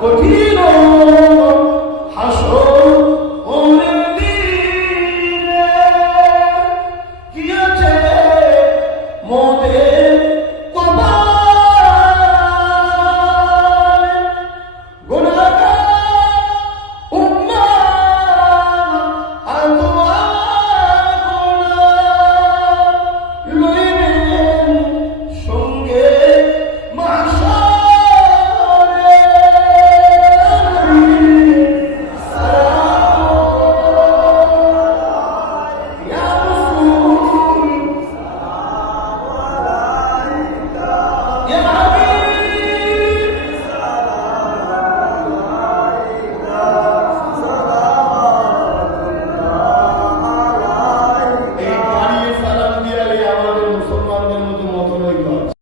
কঠিন